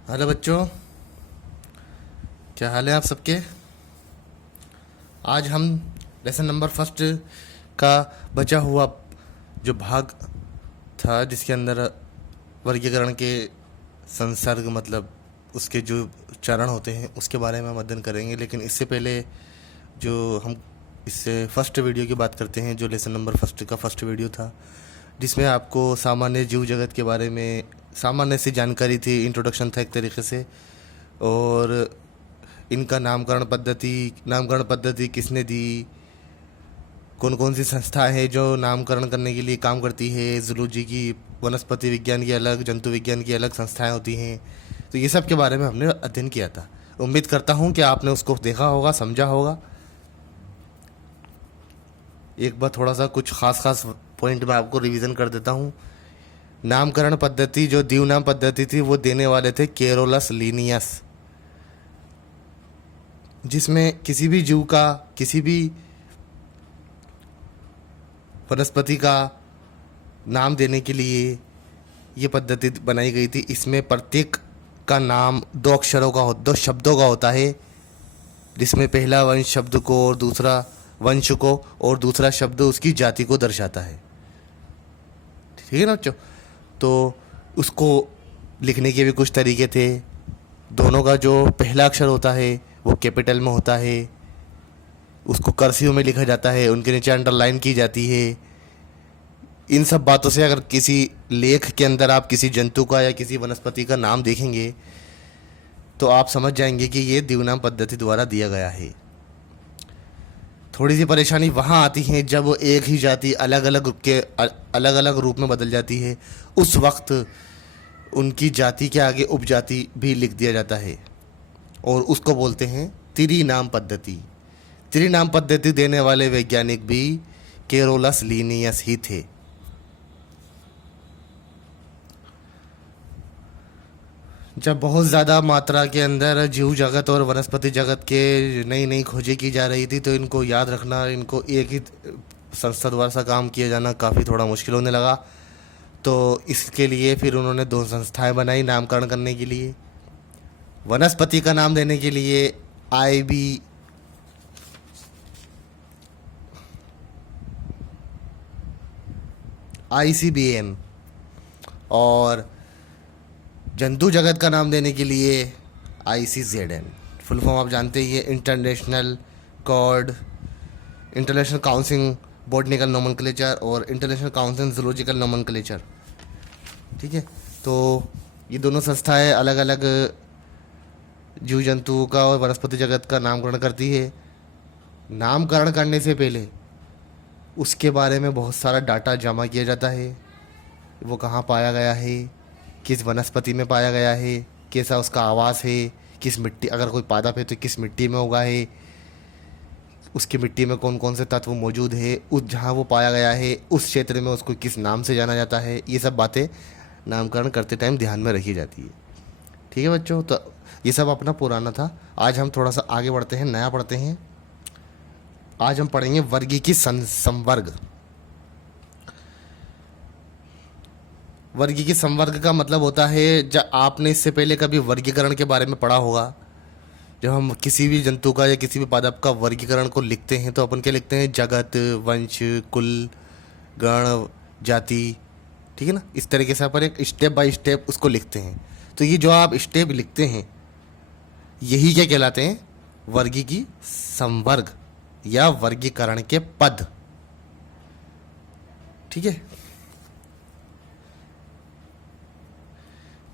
Hello बच्चों, क्या हाल है आप सबके। आज हम लेसन नंबर फर्स्ट का बचा हुआ जो भाग था, जिसके अंदर वर्गीकरण के संसर्ग मतलब उसके जो चरण होते हैं उसके बारे में हम अध्ययन करेंगे। लेकिन इससे पहले जो हम इससे फर्स्ट वीडियो की बात करते हैं, जो लेसन नंबर फर्स्ट का फर्स्ट वीडियो था, जिसमें आपको सामान्य जीव जगत के बारे में सामान्य सी जानकारी थी, इंट्रोडक्शन था एक तरीके से। और इनका नामकरण पद्धति किसने दी, कौन कौन सी संस्थाएं हैं जो नामकरण करने के लिए काम करती है। जूलॉजी की, वनस्पति विज्ञान की अलग, जंतु विज्ञान की अलग संस्थाएं होती हैं। तो ये सब के बारे में हमने अध्ययन किया था। उम्मीद करता हूँ कि आपने उसको देखा होगा, समझा होगा। एक बार थोड़ा सा कुछ खास पॉइंट में आपको रिवीजन कर देता हूँ। नामकरण पद्धति, जो दीवनाम पद्धति थी, वो देने वाले थे केरोलस लीनियस, जिसमें किसी भी जीव का, किसी भी वनस्पति का नाम देने के लिए ये पद्धति बनाई गई थी। इसमें प्रत्येक का नाम दो शब्दों का होता है, जिसमें पहला वंश शब्द को और दूसरा वंश को और दूसरा शब्द उसकी जाति को दर्शाता है। ठीक है ना बच्चों। तो उसको लिखने के भी कुछ तरीके थे। दोनों का जो पहला अक्षर होता है वो कैपिटल में होता है, उसको कर्सिव में लिखा जाता है, उनके नीचे अंडरलाइन की जाती है। इन सब बातों से अगर किसी लेख के अंदर आप किसी जंतु का या किसी वनस्पति का नाम देखेंगे तो आप समझ जाएंगे कि ये दीवनाम पद्धति द्वारा दिया गया है। थोड़ी सी परेशानी वहाँ आती है जब वो एक ही जाति अलग अलग रूप में बदल जाती है। उस वक्त उनकी जाति के आगे उपजाति भी लिख दिया जाता है और उसको बोलते हैं त्रिनाम पद्धति। त्रिनाम पद्धति देने वाले वैज्ञानिक भी केरोलस लीनियस ही थे। जब बहुत ज़्यादा मात्रा के अंदर जीव जगत और वनस्पति जगत के नई नई खोजें की जा रही थी, तो इनको याद रखना, इनको एक ही संस्था द्वारा सा काम किया जाना काफ़ी थोड़ा मुश्किल होने लगा। तो इसके लिए फिर उन्होंने दो संस्थाएं बनाई नामकरण करने के लिए। वनस्पति का नाम देने के लिए ICBN, और जंतु जगत का नाम देने के लिए ICZN। फुल फॉर्म आप जानते ही है, इंटरनेशनल काउंसिल बॉटनिकल नोमेनक्लेचर और इंटरनेशनल काउंसिल जूलॉजिकल नोमेनक्लेचर। ठीक है। तो ये दोनों संस्थाएं अलग अलग जीव जंतुओं का और वनस्पति जगत का नामकरण करती है। नामकरण करने से पहले उसके बारे में बहुत सारा डाटा जमा किया जाता है। वो कहाँ पाया गया है, किस वनस्पति में पाया गया है, कैसा उसका आवास है, किस मिट्टी, अगर कोई पादप है तो किस मिट्टी में उगा है, उसकी मिट्टी में कौन कौन से तत्व मौजूद है, उस जहाँ वो पाया गया है उस क्षेत्र में उसको किस नाम से जाना जाता है। ये सब बातें नामकरण करते टाइम ध्यान में रखी जाती है। ठीक है बच्चों। तो ये सब अपना पुराना था। आज हम थोड़ा सा आगे बढ़ते हैं, नया पढ़ते हैं। आज हम पढ़ेंगे वर्गीकी संवर्ग। वर्गीकी संवर्ग का मतलब होता है, जब आपने इससे पहले कभी वर्गीकरण के बारे में पढ़ा होगा, जब हम किसी भी जंतु का या किसी भी पादप का वर्गीकरण को लिखते हैं तो अपन क्या लिखते हैं, जगत, वंश, कुल, गण, जाति। ठीक है ना। इस तरीके से अपन एक स्टेप बाय स्टेप उसको लिखते हैं। तो ये जो आप स्टेप लिखते हैं यही क्या कहलाते हैं, वर्गीकी संवर्ग या वर्गीकरण के पद। ठीक है।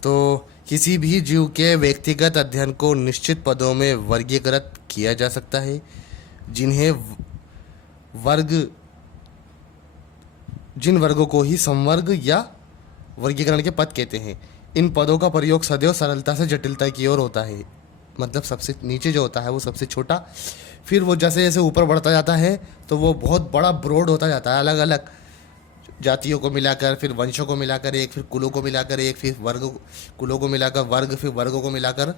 तो किसी भी जीव के व्यक्तिगत अध्ययन को निश्चित पदों में वर्गीकृत किया जा सकता है, जिन वर्गों को ही संवर्ग या वर्गीकरण के पद कहते हैं। इन पदों का प्रयोग सदैव सरलता से जटिलता की ओर होता है। मतलब सबसे नीचे जो होता है वो सबसे छोटा, फिर वो जैसे जैसे ऊपर बढ़ता जाता है तो वो बहुत बड़ा ब्रॉड होता जाता है। अलग अलग जातियों को मिलाकर, फिर वंशों को मिलाकर एक, फिर कुलों को मिलाकर एक, फिर कुलों को मिलाकर वर्ग, फिर वर्गों को मिलाकर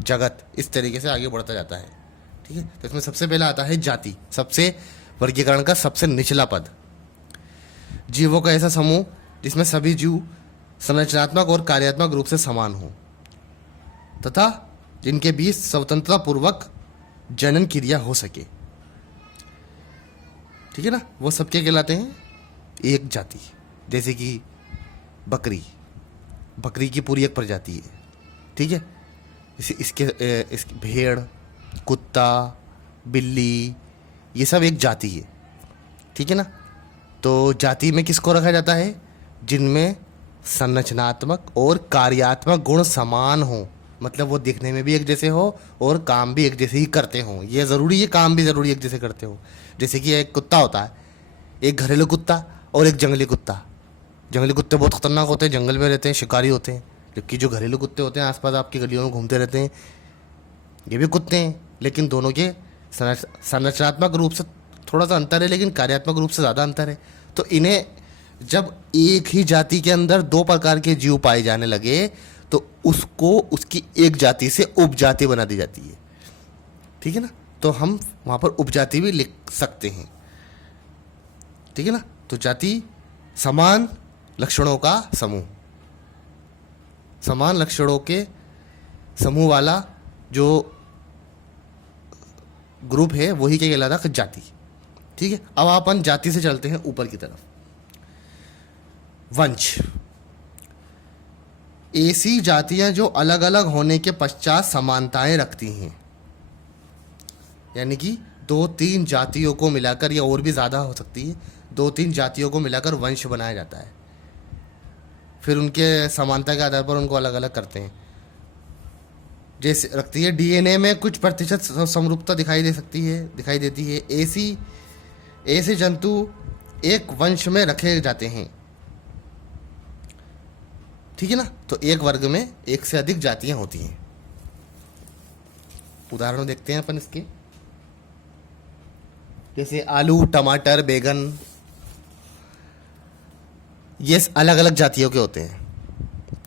जगत। इस तरीके से आगे बढ़ता जाता है। ठीक है। तो इसमें सबसे पहला आता है जाति, सबसे वर्गीकरण का सबसे निचला पद। जीवों का ऐसा समूह जिसमें सभी जीव संरचनात्मक और कार्यात्मक रूप से समान हो। तथा जिनके बीच स्वतंत्रता पूर्वक जनन क्रिया हो सके। ठीक है ना, वो सब क्या कहलाते हैं? एक जाति। जैसे कि बकरी, बकरी की पूरी एक प्रजाति है। ठीक है, इसके भेड़, कुत्ता, बिल्ली, ये सब एक जाति है। ठीक है ना, तो जाति में किसको रखा जाता है? जिनमें संरचनात्मक और कार्यात्मक गुण समान हो, मतलब वो दिखने में भी एक जैसे हो और काम भी एक जैसे ही करते हों। ये ज़रूरी है, काम भी ज़रूरी एक जैसे करते हो। जैसे कि एक कुत्ता होता है, एक घरेलू कुत्ता और एक जंगली कुत्ता। जंगली कुत्ते बहुत खतरनाक होते हैं, जंगल में रहते हैं, शिकारी होते हैं। जबकि जो घरेलू कुत्ते होते हैं आसपास आपकी गलियों में घूमते रहते हैं, ये भी कुत्ते हैं, लेकिन दोनों के संरचनात्मक रूप से थोड़ा सा अंतर है, लेकिन कार्यात्मक रूप से ज़्यादा अंतर है। तो इन्हें जब एक ही जाति के अंदर दो प्रकार के जीव पाए जाने लगे तो उसको उसकी एक जाति से उपजाति बना दी जाती है। ठीक है ना, तो हम वहाँ पर उपजाति भी लिख सकते हैं। ठीक है ना, तो जाति समान लक्षणों का समूह, समान लक्षणों के समूह वाला जो ग्रुप है वही क्या कहलाता है? जाति। ठीक है, अब अपन जाति से चलते हैं ऊपर की तरफ। वंश, ऐसी जातियां जो अलग अलग होने के पश्चात समानताएं रखती हैं। यानी कि दो तीन जातियों को मिलाकर, या और भी ज़्यादा हो सकती है, दो तीन जातियों को मिलाकर वंश बनाया जाता है। फिर उनके समानता के आधार पर उनको अलग अलग करते हैं। जैसे रखती है डीएनए में कुछ प्रतिशत समरूपता दिखाई देती है। ऐसे जंतु एक वंश में रखे जाते हैं। ठीक है ना, तो एक वर्ग में एक से अधिक जातियां होती हैं। उदाहरण देखते हैं अपन इसके, जैसे आलू, टमाटर, बैगन, ये अलग अलग जातियों के होते हैं।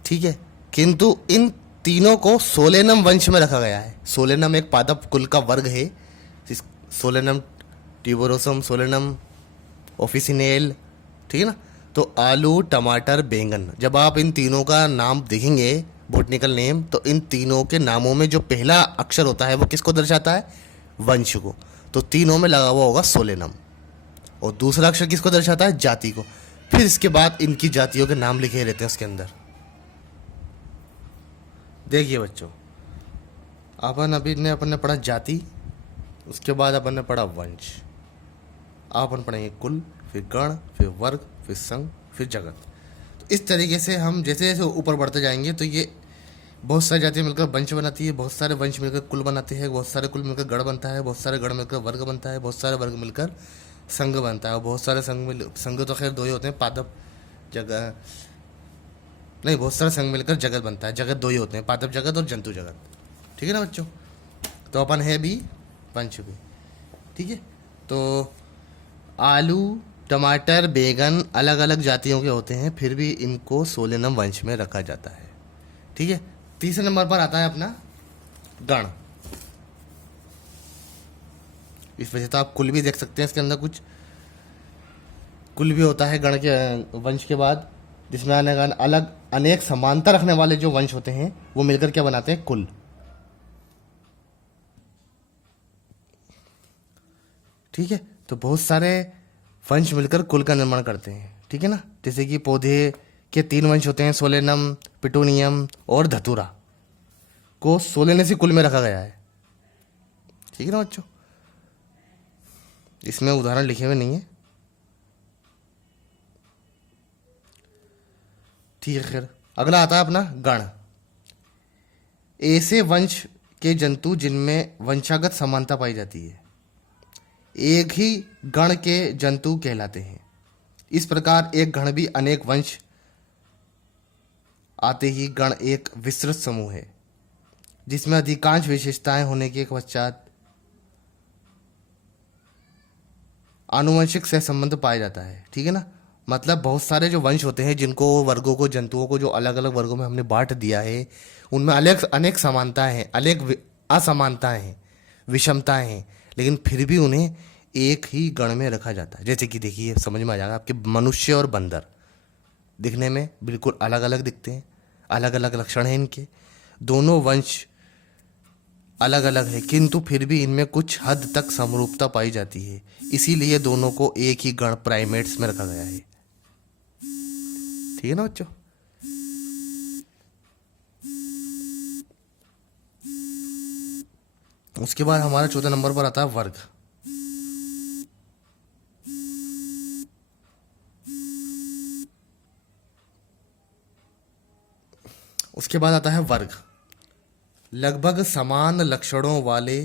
ठीक है, किंतु इन तीनों को सोलेनम वंश में रखा गया है। सोलेनम एक पादप कुल का वर्ग है। Solanum tuberosum, Solanum officinale. ठीक है ना, तो आलू, टमाटर, बैंगन, जब आप इन तीनों का नाम देखेंगे बॉटनिकल नेम, तो इन तीनों के नामों में जो पहला अक्षर होता है वो किसको दर्शाता है? वंश को। तो तीनों में लगा हुआ होगा सोलेनम, और दूसरा अक्षर किसको दर्शाता है? जाति को। फिर इसके बाद इनकी जातियों के नाम लिखे रहते हैं उसके अंदर। देखिए बच्चों, अपन ने पढ़ा जाति, उसके बाद अपन ने पढ़ा वंश। अपन पढ़ेंगे कुल, फिर गण, फिर वर्ग, फिर संघ, फिर जगत। तो इस तरीके से हम जैसे जैसे ऊपर बढ़ते जाएंगे तो ये बहुत सारी जातियाँ मिलकर वंश बनाती है, बहुत सारे वंश मिलकर कुल बनाते हैं, बहुत सारे कुल मिलकर गण बनता है, बहुत सारे गण मिलकर वर्ग बनता है, बहुत सारे वर्ग मिलकर संघ बनता है, और बहुत सारे संघ तो खैर दो ही होते हैं, पादप जगत नहीं, बहुत सारे संघ मिलकर जगत बनता है। जगत दो ही होते हैं, पादप जगत और जंतु जगत। ठीक है ना बच्चों, तो अपन है भी वंश भी। ठीक है, तो आलू, टमाटर, बैगन अलग अलग जातियों के होते हैं, फिर भी इनको सोलेनम वंश में रखा जाता है। ठीक है, तीसरे नंबर पर आता है अपना गण। इस वजह से आप कुल भी देख सकते हैं, इसके अंदर कुछ कुल भी होता है गण के वंश के बाद, जिसमें अलग अनेक समानता रखने वाले जो वंश होते हैं वो मिलकर क्या बनाते हैं? कुल। ठीक है, तो बहुत सारे वंश मिलकर कुल का निर्माण करते हैं। ठीक है ना, जैसे कि पौधे के तीन वंश होते हैं, सोलेनम, पिटूनियम और धतूरा, को सोलेनेसी कुल में रखा गया है। ठीक है ना बच्चों, इसमें उदाहरण लिखे हुए नहीं है। ठीक है, खैर अगला आता है अपना गण। ऐसे वंश के जंतु जिनमें वंशागत समानता पाई जाती है, एक ही गण के जंतु कहलाते हैं। इस प्रकार एक गण भी अनेक वंश आते ही गण एक विस्तृत समूह है, जिसमें अधिकांश विशेषताएं होने के पश्चात आनुवंशिक सहसंबंध पाया जाता है। ठीक है ना, मतलब बहुत सारे जो वंश होते हैं, जिनको वर्गों को, जंतुओं को जो अलग अलग वर्गों में हमने बांट दिया है, उनमें अनेक समानताएं हैं, अनेक असमानताएं हैं, विषमताएं हैं, लेकिन फिर भी उन्हें एक ही गण में रखा जाता है। जैसे कि देखिए, समझ में आ जाएगा आपके, मनुष्य और बंदर दिखने में बिल्कुल अलग अलग दिखते हैं, अलग अलग लक्षण हैं इनके, दोनों वंश अलग अलग है, किंतु फिर भी इनमें कुछ हद तक समरूपता पाई जाती है, इसीलिए दोनों को एक ही गण प्राइमेट्स में रखा गया है। ठीक है ना बच्चों। उसके बाद हमारा चौथे नंबर पर आता है वर्ग। उसके बाद आता है वर्ग। लगभग समान लक्षणों वाले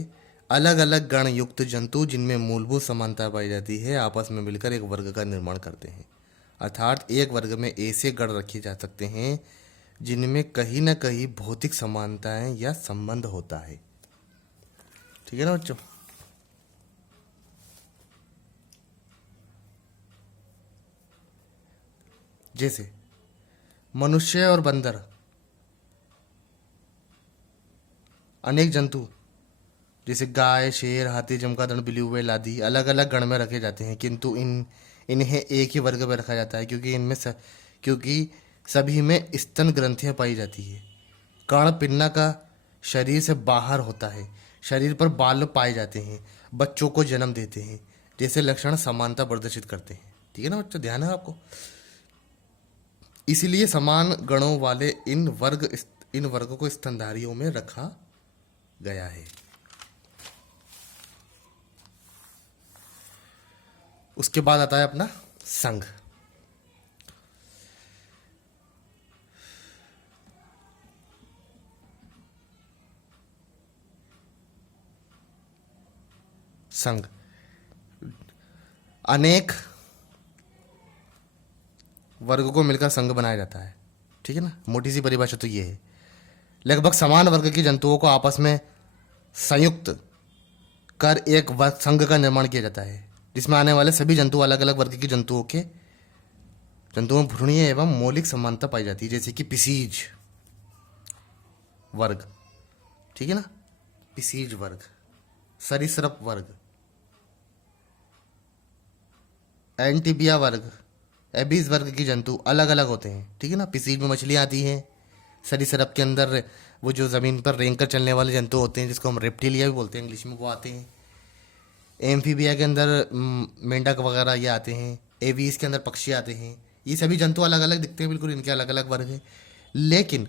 अलग अलग गण युक्त जंतु जिनमें मूलभूत समानता पाई जाती है आपस में मिलकर एक वर्ग का निर्माण करते हैं। अर्थात एक वर्ग में ऐसे गण रखे जा सकते हैं जिनमें कहीं न कहीं भौतिक समानताएं या संबंध होता है। ठीक है ना बच्चों। जैसे मनुष्य और बंदर, अनेक जंतु जैसे गाय, शेर, हाथी, चमगादड़, बिल्ली, व्हेल आदि अलग अलग गण में रखे जाते हैं, किंतु इन्हें एक ही वर्ग में रखा जाता है क्योंकि सभी में स्तन ग्रंथियां पाई जाती है। कर्ण पिन्ना का शरीर से बाहर होता है, शरीर पर बाल पाए जाते हैं, बच्चों को जन्म देते हैं, जैसे लक्षण समानता प्रदर्शित करते हैं। ठीक है ना बच्चों, ध्यान है आपको। इसीलिए समान गणों वाले इन वर्गों को स्तनधारियों में रखा गया है। उसके बाद आता है अपना संघ। संघ अनेक वर्ग को मिलकर संघ बनाया जाता है। ठीक है ना, मोटी सी परिभाषा तो ये है। लगभग समान वर्ग के जंतुओं को आपस में संयुक्त कर एक वर्ग संघ का निर्माण किया जाता है, जिसमें आने वाले सभी जंतु अलग अलग वर्ग के जंतुओं में भ्रूणीय एवं मौलिक समानता पाई जाती है। जैसे कि पिसीज वर्ग, ठीक है ना, पिसीज वर्ग, सरीसृप वर्ग, एंटीबिया वर्ग, एबीज वर्ग के जंतु अलग अलग होते हैं। ठीक है ना, पिसीज में मछलियाँ आती हैं, सरीसृप के अंदर वो जो ज़मीन पर रेंग कर चलने वाले जंतु होते हैं जिसको हम रेप्टिलिया भी बोलते हैं इंग्लिश में, वो आते हैं। एम्फीबिया के अंदर मेंढक वगैरह ये आते हैं। एवीज के अंदर पक्षी आते हैं। ये सभी जंतु अलग अलग दिखते हैं, बिल्कुल इनके अलग अलग वर्ग हैं, लेकिन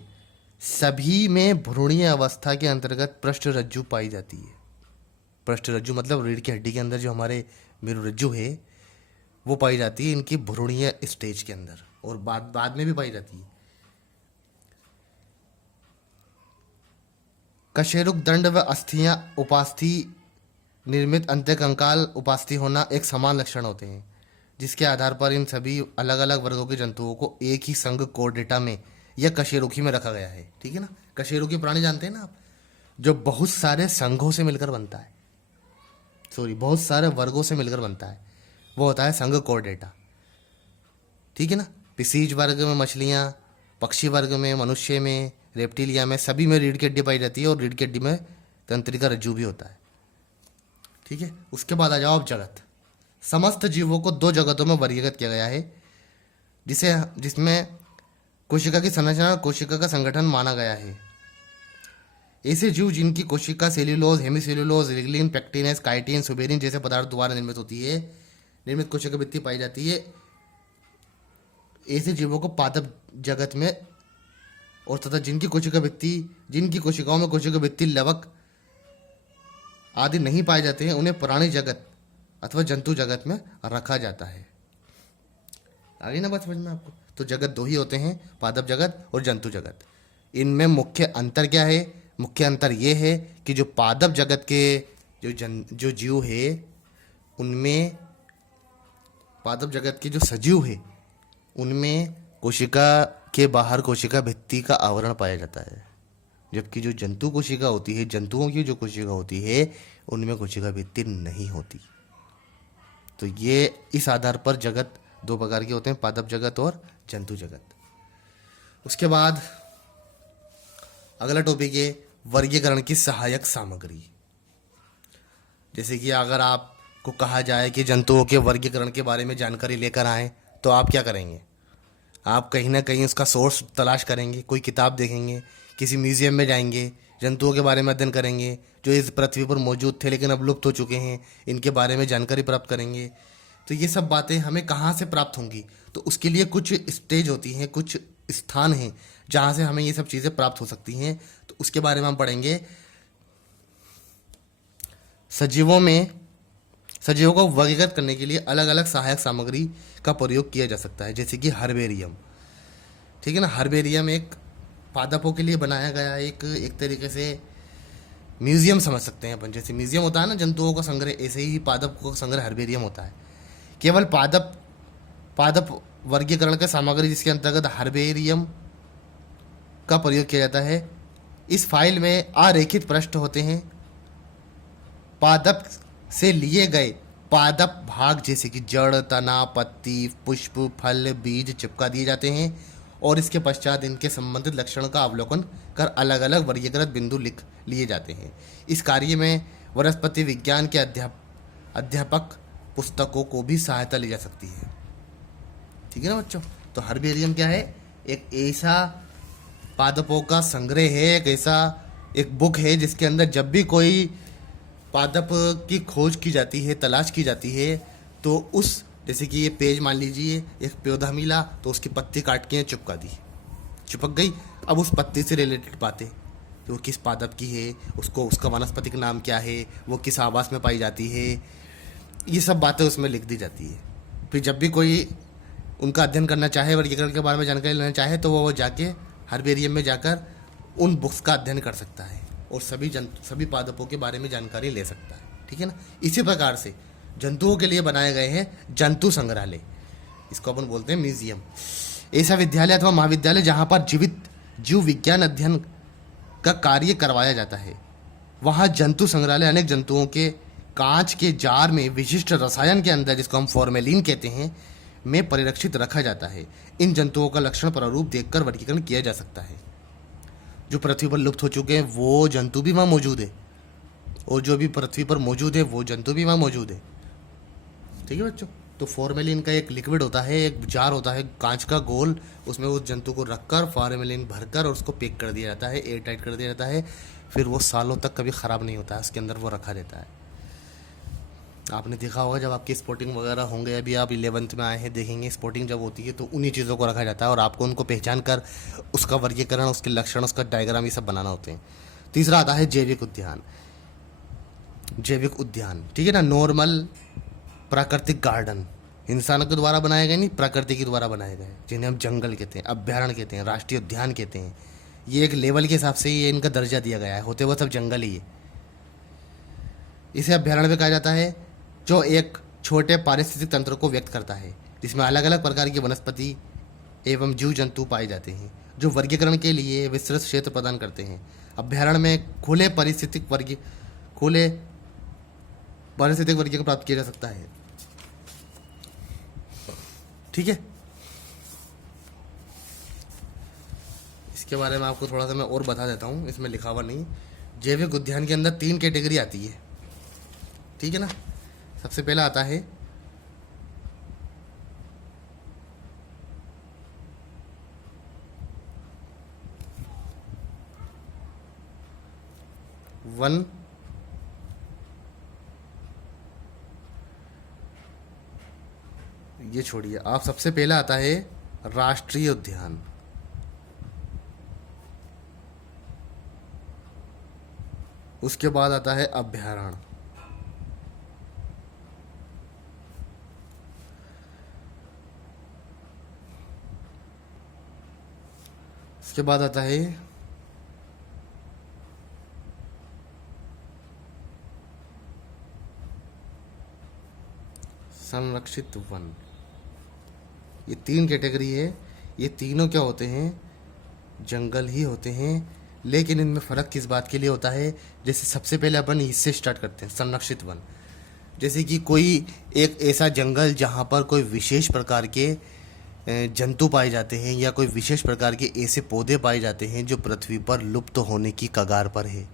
सभी में भ्रूणीय अवस्था के अंतर्गत पृष्ठरज्जु पाई जाती है। पृष्ठरज्जु मतलब रीढ़ की हड्डी के अंदर जो हमारे मेरुरज्जु है वो पाई जाती है इनकी भ्रूणीय स्टेज के अंदर, और बाद में भी पाई जाती है। कशेरुक दंड व अस्थियां उपास्थि निर्मित अंत्यकंकाल उपास्थि होना एक समान लक्षण होते हैं, जिसके आधार पर इन सभी अलग अलग वर्गों के जंतुओं को एक ही संघ कोर्डेटा में या कशेरुकी में रखा गया है। ठीक है ना, कशेरुकी प्राणी जानते हैं ना आप, जो बहुत सारे संघों से मिलकर बनता है, बहुत सारे वर्गों से मिलकर बनता है, वो होता है संघ कोर्डेटा। ठीक है ना, पिसीज वर्ग में मछलियाँ, पक्षी वर्ग में, मनुष्य में, रेप्टिलिया में, सभी में रीढ़ की हड्डी पाई जाती है, और रीढ़ की हड्डी में तंत्रिका रज्जु भी होता है। ठीक है, उसके बाद आ जाओ अब जगत। समस्त जीवों को दो जगतों में वर्गीकृत किया गया है, जिसमें कोशिका की संरचना और कोशिका का संगठन माना गया है। ऐसे जीव जिनकी कोशिका cellulose, hemicellulose, lignin, pectin, chitin, suberin जैसे पदार्थ द्वारा निर्मित होती है, निर्मित कोशिका भित्ति पाई जाती है, ऐसे जीवों को पादप जगत में, और तथा जिनकी कोशिकाओं में कोशिका भित्ति, लवक आदि नहीं पाए जाते हैं, उन्हें प्राणी जगत अथवा जंतु जगत में रखा जाता है। आगे ना बात समझ में आपको। तो जगत दो ही होते हैं, पादप जगत और जंतु जगत। इनमें मुख्य अंतर क्या है? मुख्य अंतर ये है कि जो पादप जगत के जो जीव है, उनमें पादप जगत के जो सजीव है उनमें कोशिका के बाहर कोशिका भित्ति का आवरण पाया जाता है, जबकि जो जंतु कोशिका होती है, जंतुओं की जो कोशिका होती है, उनमें कोशिका भित्ति नहीं होती। तो ये इस आधार पर जगत दो प्रकार के होते हैं, पादप जगत और जंतु जगत। उसके बाद अगला टॉपिक है वर्गीकरण की सहायक सामग्री। जैसे कि अगर आपको कहा जाए कि जंतुओं के वर्गीकरण के बारे में जानकारी लेकर आएं, तो आप क्या करेंगे? आप कहीं ना कहीं उसका सोर्स तलाश करेंगे, कोई किताब देखेंगे, किसी म्यूजियम में जाएंगे, जंतुओं के बारे में अध्ययन करेंगे जो इस पृथ्वी पर मौजूद थे लेकिन अब लुप्त हो चुके हैं, इनके बारे में जानकारी प्राप्त करेंगे। तो ये सब बातें हमें कहाँ से प्राप्त होंगी? तो उसके लिए कुछ स्टेज होती हैं, कुछ स्थान हैं जहाँ से हमें ये सब चीज़ें प्राप्त हो सकती हैं। तो उसके बारे में हम पढ़ेंगे। सजीवों को वर्गीकृत करने के लिए अलग अलग सहायक सामग्री का प्रयोग किया जा सकता है, जैसे कि हर्बेरियम। ठीक है ना, हर्बेरियम एक पादपों के लिए बनाया गया एक तरीके से म्यूजियम समझ सकते हैं अपन। जैसे म्यूजियम होता है ना जंतुओं का संग्रह, ऐसे ही पादपों का संग्रह हर्बेरियम होता है। केवल पादप वर्गीकरण का सामग्री जिसके अंतर्गत हर्बेरियम का प्रयोग किया जाता है। इस फाइल में आरेखित पृष्ठ होते हैं। पादप से लिए गए पादप भाग जैसे कि जड़, तना, पत्ती, पुष्प, फल, बीज चिपका दिए जाते हैं और इसके पश्चात इनके संबंधित लक्षणों का अवलोकन कर अलग अलग वर्गीकृत बिंदु लिख लिए जाते हैं। इस कार्य में वनस्पति विज्ञान के अध्यापक पुस्तकों को भी सहायता ली जा सकती है। ठीक है ना बच्चों? तो हर्बेरियम क्या है? एक ऐसा पादपों का संग्रह है, एक बुक है जिसके अंदर जब भी कोई पादप की खोज की जाती है, तलाश की जाती है, तो उस जैसे कि ये पेज मान लीजिए, एक पौधा मिला तो उसकी पत्ती काट के चिपका दी, चिपक गई। अब उस पत्ती से रिलेटेड बातें कि वो किस पादप की है, उसका वानस्पतिक नाम क्या है, वो किस आवास में पाई जाती है, ये सब बातें उसमें लिख दी जाती है। फिर जब भी कोई उनका अध्ययन करना चाहे, वर्गीकरण के बारे में जानकारी लेना चाहे, तो वो जाके हर्बेरियम में जाकर उन बुक्स का अध्ययन कर सकता है और सभी पादपों के बारे में जानकारी ले सकता है। ठीक है ना? इसी प्रकार से जंतुओं के लिए बनाए गए हैं जंतु संग्रहालय, इसको अपन बोलते हैं म्यूजियम। ऐसा विद्यालय अथवा महाविद्यालय जहाँ पर जीव विज्ञान अध्ययन का कार्य करवाया जाता है। वहाँ जंतु संग्रहालय अनेक जंतुओं के कांच के जार में विशिष्ट रसायन के अंदर, जिसको हम फॉर्मेलिन कहते हैं, में परिरक्षित रखा जाता है। इन जंतुओं का लक्षण प्रारूप देखकर वर्गीकरण किया जा सकता है। जो पृथ्वी पर लुप्त हो चुके हैं वो जंतु भी वहाँ मौजूद है और जो भी पृथ्वी पर मौजूद है वो जंतु भी वहाँ मौजूद है। ठीक है बच्चों? तो फॉर्मेलिन का एक लिक्विड होता है, एक जार होता है कांच का गोल, उसमें उस जंतु को रखकर फॉर्मेलिन भरकर और उसको पैक कर दिया जाता है, एयर टाइट कर दिया जाता है। फिर वो सालों तक कभी ख़राब नहीं होता है, उसके अंदर वो रखा रहता है। आपने देखा होगा जब आपकी स्पोर्टिंग वगैरह होंगे, अभी आप 11th में आए हैं, देखेंगे स्पोर्टिंग जब होती है तो उन्हीं चीज़ों को रखा जाता है और आपको उनको पहचान कर उसका वर्गीकरण, उसके लक्षण, उसका डायग्राम ये सब बनाना होते हैं। तीसरा आता है जैविक उद्यान। ठीक है ना? नॉर्मल प्राकृतिक गार्डन इंसानों के द्वारा बनाए गए नहीं, प्रकृति के द्वारा बनाए गए, जिन्हें हम जंगल कहते हैं, अभ्यारण्य कहते हैं, राष्ट्रीय उद्यान कहते हैं। ये एक लेवल के हिसाब से ये इनका दर्जा दिया गया है, होते हुए सब जंगल ही है। इसे अभ्यारण्य में कहा जाता है जो एक छोटे पारिस्थितिक तंत्र को व्यक्त करता है, जिसमें अलग अलग प्रकार की वनस्पति एवं जीव जंतु पाए जाते हैं, जो वर्गीकरण के लिए विस्तृत क्षेत्र प्रदान करते हैं। अभ्यारण्य में खुले पारिस्थितिक वर्गीकरण प्राप्त किया जा सकता है। ठीक है? इसके बारे में आपको थोड़ा सा मैं और बता देता हूँ, इसमें लिखा हुआ नहीं। जैविक उद्यान के अंदर 3 कैटेगरी आती है। ठीक है ना? सबसे पहला आता है वन ये छोड़िए, आप सबसे पहला आता है राष्ट्रीय उद्यान। उसके बाद आता है अभ्यारण्य। उसके बाद आता है संरक्षित वन। ये 3 कैटेगरी है। ये तीनों क्या होते हैं? जंगल ही होते हैं, लेकिन इनमें फ़र्क किस बात के लिए होता है? जैसे सबसे पहले अपन इससे स्टार्ट करते हैं, संरक्षित वन। जैसे कि कोई एक ऐसा जंगल जहाँ पर कोई विशेष प्रकार के जंतु पाए जाते हैं या कोई विशेष प्रकार के ऐसे पौधे पाए जाते हैं जो पृथ्वी पर लुप्त होने की कगार पर है।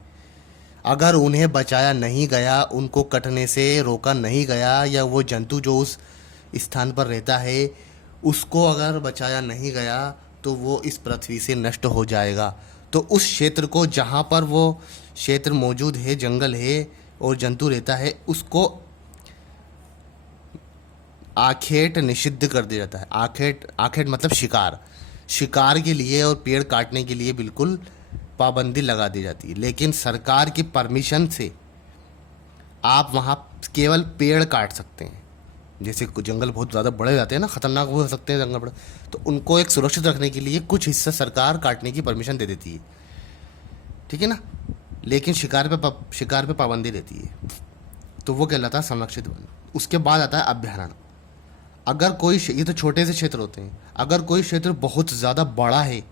अगर उन्हें बचाया नहीं गया, उनको कटने से रोका नहीं गया, या वो जंतु जो उस स्थान पर रहता है उसको अगर बचाया नहीं गया तो वो इस पृथ्वी से नष्ट हो जाएगा। तो उस क्षेत्र को, जहाँ पर वो क्षेत्र मौजूद है, जंगल है और जंतु रहता है, उसको आखेट निषिद्ध कर दिया जाता है। आखेट, आखेट मतलब शिकार, शिकार के लिए और पेड़ काटने के लिए बिल्कुल पाबंदी लगा दी जाती है। लेकिन सरकार की परमिशन से आप वहाँ केवल पेड़ काट सकते हैं। जैसे कुछ जंगल बहुत ज़्यादा बड़े हो जाते हैं ना, ख़तरनाक हो सकते हैं जंगल बड़े, तो उनको एक सुरक्षित रखने के लिए कुछ हिस्सा सरकार काटने की परमिशन दे देती है, ठीक है ना। लेकिन शिकार पे पाबंदी रहती है, तो वो कहलाता है संरक्षित वन। उसके बाद आता है अभ्यारण्य। अगर कोई ये तो छोटे से क्षेत्र होते हैं, अगर कोई क्षेत्र बहुत ज़्यादा बड़ा है,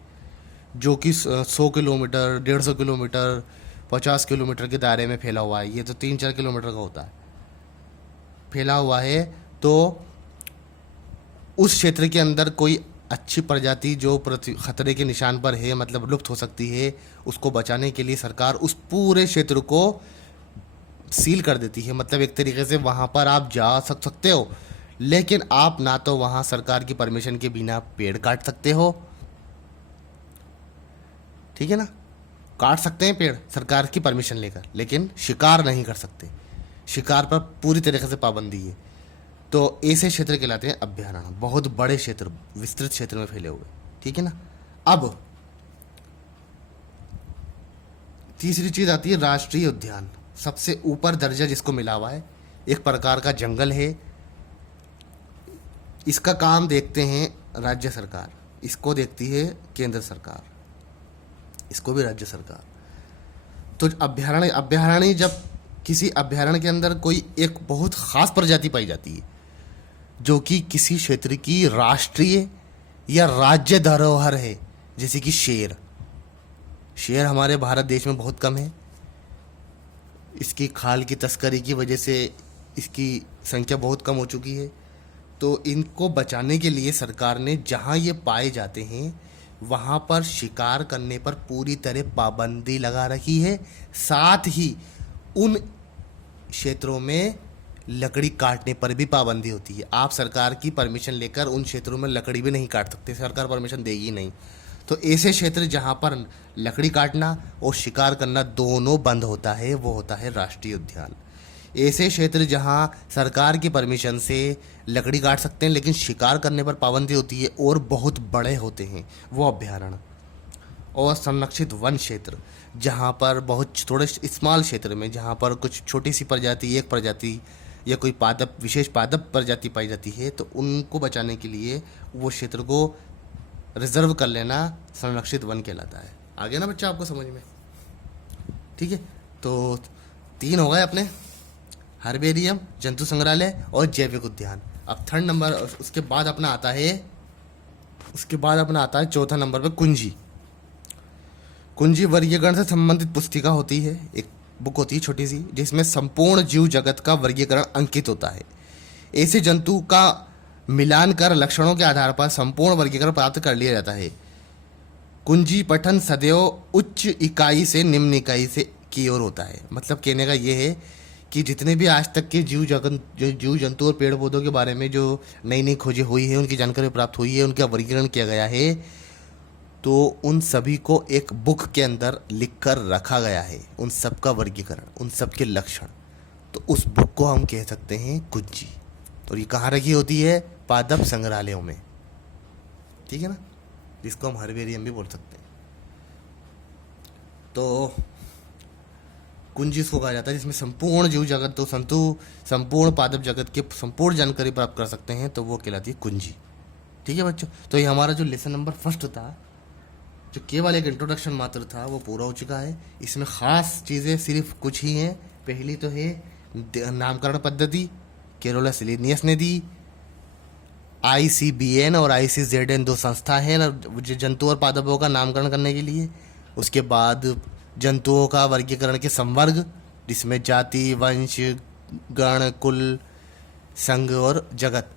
जो कि 100 किलोमीटर, 150 किलोमीटर, 50 किलोमीटर के दायरे में फैला हुआ है, ये तो 3-4 किलोमीटर का होता है, फैला हुआ है, तो उस क्षेत्र के अंदर कोई अच्छी प्रजाति जो खतरे के निशान पर है, मतलब लुप्त हो सकती है, उसको बचाने के लिए सरकार उस पूरे क्षेत्र को सील कर देती है। मतलब एक तरीके से वहाँ पर आप जा सकते हो, लेकिन आप ना तो वहाँ सरकार की परमिशन के बिना पेड़ काट सकते हो, ठीक है ना। काट सकते हैं पेड़ सरकार की परमिशन लेकर, लेकिन शिकार नहीं कर सकते। शिकार पर पूरी तरीके से पाबंदी है। तो ऐसे क्षेत्र कहलाते हैं अभ्यारण्य, बहुत बड़े क्षेत्र, विस्तृत क्षेत्र में फैले हुए, ठीक है ना। अब तीसरी चीज आती है राष्ट्रीय उद्यान। सबसे ऊपर दर्जा जिसको मिला हुआ है, एक प्रकार का जंगल है। इसका काम देखते हैं राज्य सरकार, इसको देखती है केंद्र सरकार, इसको भी राज्य सरकार। तो अभ्यारण्य जब किसी अभ्यारण्य के अंदर कोई एक बहुत खास प्रजाति पाई जाती है, जो कि किसी क्षेत्र की राष्ट्रीय या राज्य धरोहर है, जैसे कि शेर। शेर हमारे भारत देश में बहुत कम है, इसकी खाल की तस्करी की वजह से इसकी संख्या बहुत कम हो चुकी है। तो इनको बचाने के लिए सरकार ने जहाँ ये पाए जाते हैं वहाँ पर शिकार करने पर पूरी तरह पाबंदी लगा रखी है। साथ ही उन क्षेत्रों में लकड़ी काटने पर भी पाबंदी होती है। आप सरकार की परमिशन लेकर उन क्षेत्रों में लकड़ी भी नहीं काट सकते, सरकार परमिशन देगी नहीं। तो ऐसे क्षेत्र जहाँ पर लकड़ी काटना और शिकार करना दोनों बंद होता है, वो होता है राष्ट्रीय उद्यान। ऐसे क्षेत्र जहाँ सरकार की परमिशन से लकड़ी काट सकते हैं लेकिन शिकार करने पर पाबंदी होती है और बहुत बड़े होते हैं, वो अभ्यारण्य। और संरक्षित वन क्षेत्र, जहाँ पर बहुत थोड़े स्मॉल क्षेत्र में, जहाँ पर कुछ छोटी सी प्रजाति, एक प्रजाति या कोई पादप, विशेष पादप प्रजाति पाई जाती है, तो उनको बचाने के लिए वो क्षेत्र को रिजर्व कर लेना संरक्षित वन कहलाता है। आगे ना बच्चा आपको समझ में, ठीक है। तो 3 हो गए अपने, हर्बेरियम, जंतु संग्रहालय और जैविक उद्यान। अब थर्ड नंबर, उसके बाद अपना आता है चौथा नंबर पे कुंजी। कुंजी वर्गीकरण से संबंधित पुस्तिका होती है, एक बुक होती है छोटी सी, जिसमें संपूर्ण जीव जगत का वर्गीकरण अंकित होता है। ऐसे जंतु का मिलान कर लक्षणों के आधार पर संपूर्ण वर्गीकरण प्राप्त कर लिया जाता है। कुंजी पठन सदैव उच्च इकाई से निम्न इकाई से की ओर होता है। मतलब कहने का ये है कि जितने भी आज तक के जीव जंतु और पेड़ पौधों के बारे में जो नई नई खोजें हुई है, उनकी जानकारी प्राप्त हुई है, उनका वर्गीकरण किया गया है, तो उन सभी को एक बुक के अंदर लिख कर रखा गया है, उन सब का वर्गीकरण, उन सब के लक्षण। तो उस बुक को हम कह सकते हैं कुंजी। और ये कहाँ रखी होती है? पादप संग्रहालयों में, ठीक है ना, जिसको हम हर्बेरियम भी बोल सकते हैं। तो कुंजी इसको कहा जाता है जिसमें संपूर्ण जीव जगत, तो संपूर्ण पादप जगत के संपूर्ण जानकारी प्राप्त कर सकते हैं, तो वो कहलाती है कुंजी। ठीक है बच्चों, तो ये हमारा जो लेसन नंबर 1 था, जो केवल एक इंट्रोडक्शन मात्र था, वो पूरा हो चुका है। इसमें ख़ास चीज़ें सिर्फ कुछ ही हैं। पहली तो है नामकरण पद्धति, कैरोलस लिनियस ने दी। ICBN और ICZN 2 संस्था हैं जो जंतु और पादपों का नामकरण करने के लिए। उसके बाद जंतुओं का वर्गीकरण के संवर्ग, जिसमें जाति, वंश, गण, कुल, संघ और जगत,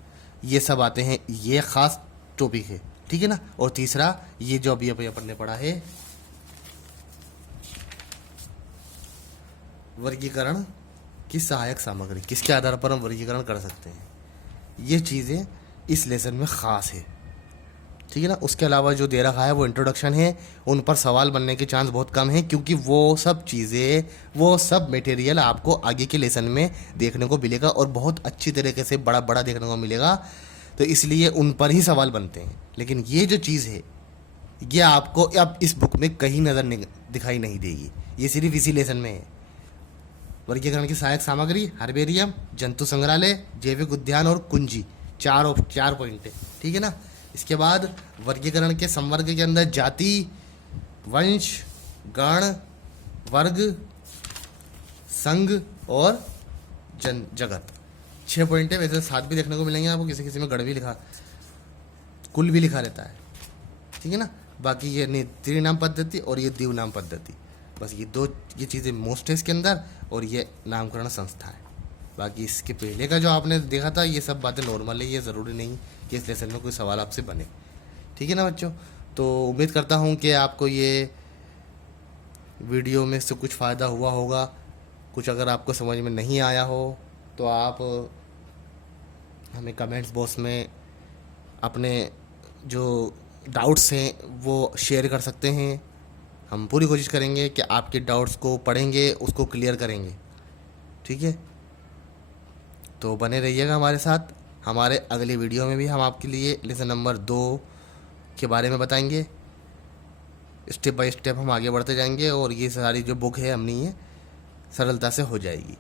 ये सब आते हैं। ये खास टॉपिक है, ठीक है ना। और तीसरा ये जो अभी अपन ने पढ़ा है, वर्गीकरण की सहायक सामग्री, किसके आधार पर हम वर्गीकरण कर सकते हैं। ये चीज़ें इस लेसन में ख़ास है, ठीक है ना। उसके अलावा जो दे रखा है वो इंट्रोडक्शन है, उन पर सवाल बनने के चांस बहुत कम है, क्योंकि वो सब चीज़ें, वो सब मटेरियल आपको आगे के लेसन में देखने को मिलेगा और बहुत अच्छी तरीके से बड़ा बड़ा देखने को मिलेगा, तो इसलिए उन पर ही सवाल बनते हैं। लेकिन ये जो चीज़ है ये आपको अब इस बुक में कहीं नज़र नहीं दिखाई नहीं देगी, ये सिर्फ इसी लेसन में है। वर्गीकरण की सहायक सामग्री, हर्बेरियम, जंतु संग्रहालय, जैविक उद्यान और कुंजी, चार पॉइंट है, ठीक है ना। इसके बाद वर्गीकरण के संवर्ग के अंदर जाति, वंश, गण, वर्ग, संघ और जगत, 6 पॉइंट है। वैसे 7 भी देखने को मिलेंगे आपको, किसी किसी में गण भी लिखा, कुल भी लिखा रहता है, ठीक है ना। बाकी ये नेत्री नाम पद्धति और ये दीव नाम पद्धति, बस ये चीज़ें मोस्ट है इसके अंदर, और ये नामकरण संस्था है। बाकी इसके पहले का जो आपने देखा था ये सब बातें नॉर्मल है, ये ज़रूरी नहीं कि इस लेसन में कोई सवाल आपसे बने, ठीक है ना बच्चों। तो उम्मीद करता हूँ कि आपको ये वीडियो में से कुछ फ़ायदा हुआ होगा। कुछ अगर आपको समझ में नहीं आया हो तो आप हमें कमेंट्स बॉक्स में अपने जो डाउट्स हैं वो शेयर कर सकते हैं। हम पूरी कोशिश करेंगे कि आपके डाउट्स को पढ़ेंगे, उसको क्लियर करेंगे, ठीक है। तो बने रहिएगा हमारे साथ। हमारे अगले वीडियो में भी हम आपके लिए लेसन नंबर 2 के बारे में बताएंगे। स्टेप बाय स्टेप हम आगे बढ़ते जाएंगे और ये सारी जो बुक है अपनी ये सरलता से हो जाएगी।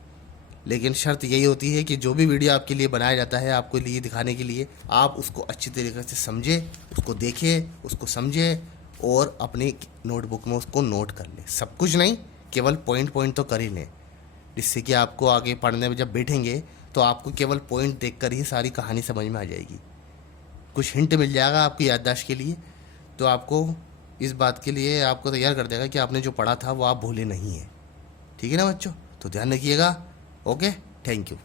लेकिन शर्त यही होती है कि जो भी वीडियो आपके लिए बनाया जाता है आपको लिए दिखाने के लिए, आप उसको अच्छी तरीके से समझें, उसको देखें, उसको समझें और अपनी नोटबुक में उसको नोट कर लें। सब कुछ नहीं, केवल पॉइंट तो कर ही लें, जिससे कि आपको आगे पढ़ने में जब बैठेंगे तो आपको केवल पॉइंट देखकर ही सारी कहानी समझ में आ जाएगी। कुछ हिंट मिल जाएगा आपकी याददाश्त के लिए, तो आपको इस बात के लिए आपको तैयार कर देगा कि आपने जो पढ़ा था वो आप भूले नहीं हैं, ठीक है ना बच्चों। तो ध्यान रखिएगा। Okay, thank you.